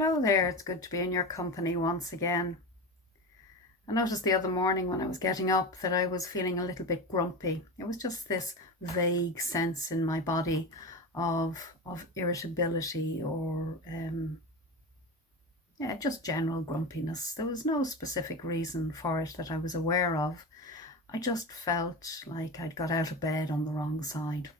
Hello there, it's good to be in your company once again. I noticed the other morning when I was getting up that I was feeling a little bit grumpy. It was just this vague sense in my body of irritability or just general grumpiness. There was no specific reason for it that I was aware of. I just felt like I'd got out of bed on the wrong side.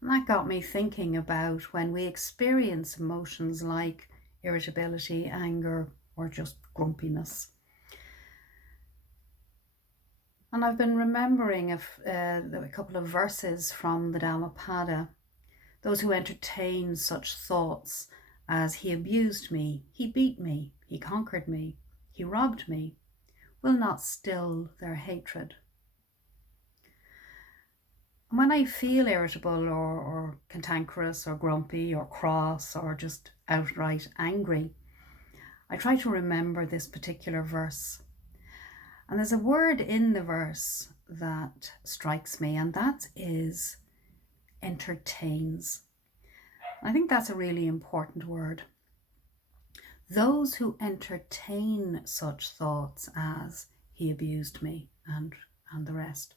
And that got me thinking about when we experience emotions like irritability, anger, or just grumpiness. And I've been remembering a couple of verses from the Dhammapada. Those who entertain such thoughts as he abused me, he beat me, he conquered me, he robbed me, will not still their hatred. And when I feel irritable or cantankerous or grumpy or cross or just outright angry, I try to remember this particular verse. And there's a word in the verse that strikes me, and that is entertains. I think that's a really important word. Those who entertain such thoughts as he abused me and the rest.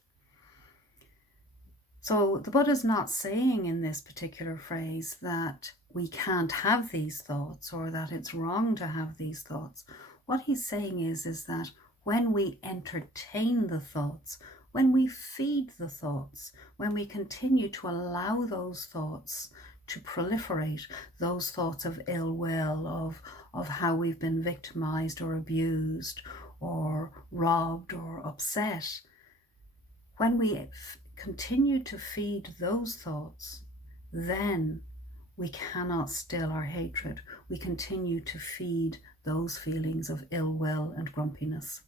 So the Buddha's not saying in this particular phrase that we can't have these thoughts or that it's wrong to have these thoughts. What he's saying is that when we entertain the thoughts, when we feed the thoughts, when we continue to allow those thoughts to proliferate, those thoughts of ill will, of how we've been victimized or abused or robbed or upset, when we continue to feed those thoughts, then we cannot still our hatred. We continue to feed those feelings of ill will and grumpiness.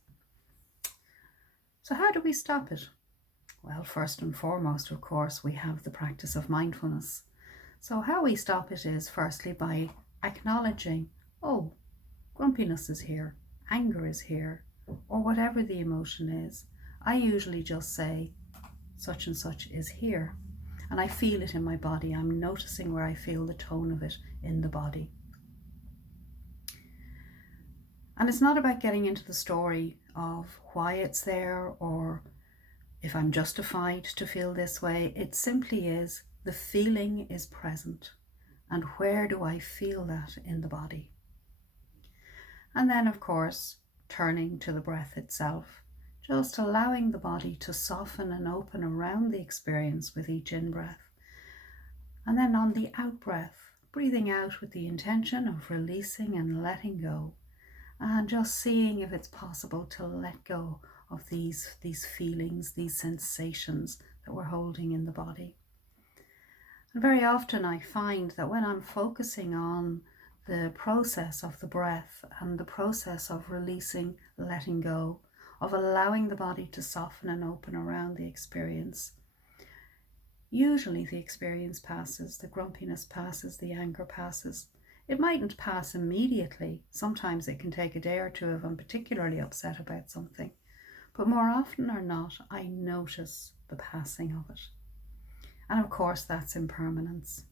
So how do we stop it? Well, first and foremost, of course, we have the practice of mindfulness. So how we stop it is firstly by acknowledging, oh, grumpiness is here, anger is here, or whatever the emotion is. I usually just say, such and such is here. And I feel it in my body. I'm noticing where I feel the tone of it in the body. And it's not about getting into the story of why it's there or if I'm justified to feel this way. It simply is the feeling is present. And where do I feel that in the body? And then, of course, turning to the breath itself. Just allowing the body to soften and open around the experience with each in-breath. And then on the out-breath, breathing out with the intention of releasing and letting go. And just seeing if it's possible to let go of these feelings, these sensations that we're holding in the body. And very often I find that when I'm focusing on the process of the breath and the process of releasing, letting go, of allowing the body to soften and open around the experience. Usually the experience passes, the grumpiness passes, the anger passes. It mightn't pass immediately. Sometimes it can take a day or two if I'm particularly upset about something. But more often or not, I notice the passing of it. And of course, that's impermanence.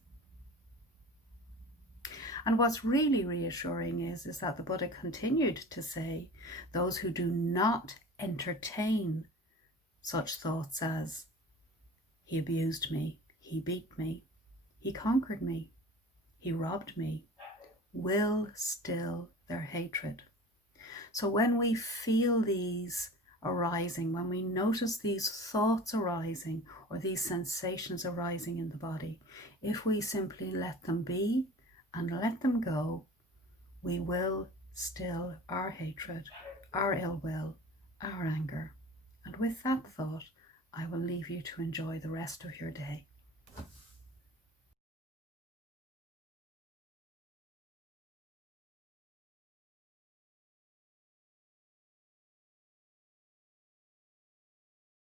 And what's really reassuring is that the Buddha continued to say, those who do not entertain such thoughts as, he abused me, he beat me, he conquered me, he robbed me, will still their hatred. So when we feel these arising, when we notice these thoughts arising or these sensations arising in the body, if we simply let them be, and let them go, we will still our hatred, our ill will, our anger. And with that thought, I will leave you to enjoy the rest of your day.